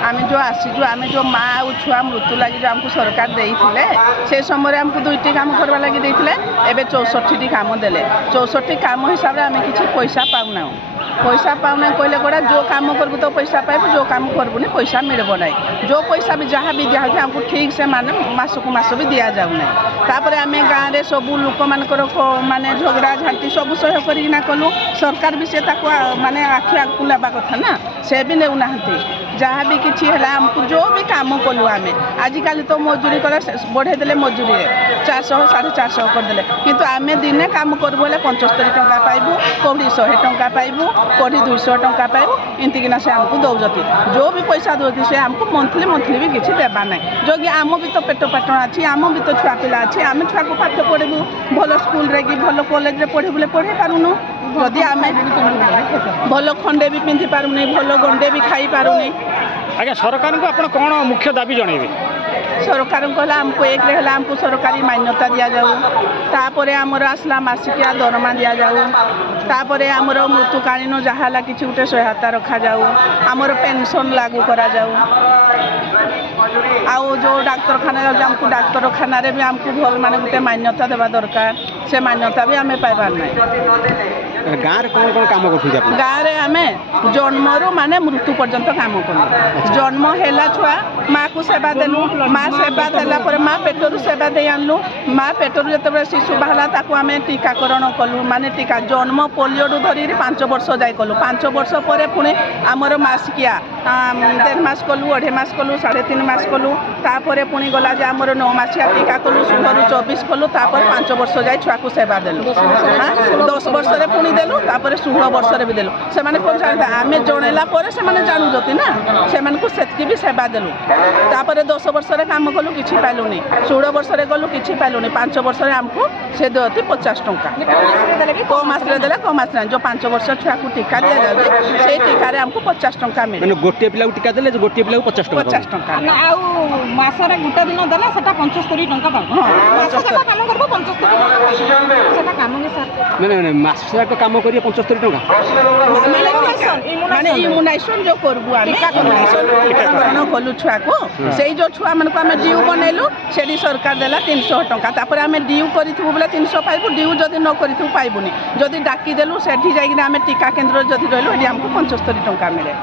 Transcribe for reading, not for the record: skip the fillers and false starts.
आम जो आसीचु आम जो माँ और छुआ मृत्यु लगी जो आमको सरकार देते से समय आमको 2टी काम करवा लगी देते एवं 64टी काम देले 64टी काम हिसाब से आम किसी पैसा पाऊना पैसा पाऊना कहले गोड़ा जो काम करूँ तो पैसा पाइबू जो काम करूनी पैसा मिलब ना जो पैसा भी जहाँ भी दिया आमको ठीक से माने मासक मास भी दि जाऊना तापर आम गाँव में सब लोक मानकर माने झगड़ा झांटी सब सहयोग करना कलु सरकार भी से माने आखि आगू लेवा कथा ना से भी नेउना जहाँ भी किसी है आमको जो भी काम कलु आम आजिकल तो मजूरी कर बढ़े देले मजूरी 400 450 करदे किंतु आम दिने काम करूँ 75 टंका पाइबू कौड़ी 100 टंका पाइबू कौड़ी 200 टंका पाइबू इनतीकिना से आमको दौजती जो भी पैसा दौती से आमको मंथली भी किसी देवा ना जो कि आम भी तो पेट पाटना अच्छी आम भी तो छुआ पिला अच्छी आम छुआ को पाठ पढ़ू भल स्कूल रे कि भल कॉलेज पढ़े पढ़े पारूनु जदि आम भल खंडे भी पिंधि पारूनी भल गंडे भी खाई पारूनी। आज्ञा सरकार को आप कौन मुख्य दाबी जनइबे? सरकार कहला आमको एक है आमको सरकारी मान्यता दि जाऊ तापर आमर आसला मासिकिया दरमा दि जाऊ तापर आमर मृत्युकालीन जहाँ कि गोटे सहायता रखा जाऊ आमर पेंशन लागू करा जाऊ आउ जो डाक्तरखाना आमको डाक्तरखाना भी आमको भल माने गोटे मान्यता देवा दरकार से मान्यता भी आम पाइबार ना। गाँव कौन कौन काम कर गाँव में आम जन्मरू माने मृत्यु पर्यंत काम करूँ जन्म है छुआ माँ को सेवा देलु माँ सेवा देला माँ पेटरू सेवा दे आनलु माँ पेटरू जो शिशु बाहला ताकू आम टीकाकरण कलु माने टीका जन्म पोलियो धरी 5 वर्ष जाए कलु 5 वर्ष पर पुणी आमर मासिकिया 1.5 मास कलु 2.5 मास कलु 3.5 मास कलु तापर पुणी गला जे आमर 9 मासिया टीका कलु 16 ରୁ 24 कलु तापर 5 वर्ष जाए छुआ को सेवा देलु 10 वर्ष पुणी देलु तापर 16 वर्ष भी देलु से आम जनला से जानूँ ना से भी सेवा देलु तापर 10 वर्ष काम कलु किसी पाइलुनि 16 वर्ष गलु किसी पाइलुनि 5 वर्ष आमको से देती 50 टंका कम आसरे देले कम आसरे जो 5 वर्ष छुआ को टीका दि जाए से टीकार आमको 50 टंका मिले गोटे पिला टीका देले गोटे पिला 50 टंका मासरे गोटे दिन देला सेटा 75 टंका पाबो मासरे काम करबो 75 सेटा काम के सर नहीं मासरे को काम करिए 75 टंका माने इम्यूनाइजेशन जो करबु आमे टीकाकरण कलु छुआ को से जो छुआ मन को आम ड्यू बनैलु से सरकार देला 300 टंका तापर आम ड्यू करूँ बोले 300 पाइबू ड्यू जदि न करूँ पाइबुनी जदि डाकी देलु से जाइए आम टीका केन्द्र जदि रही आमको 75 टंका मिले।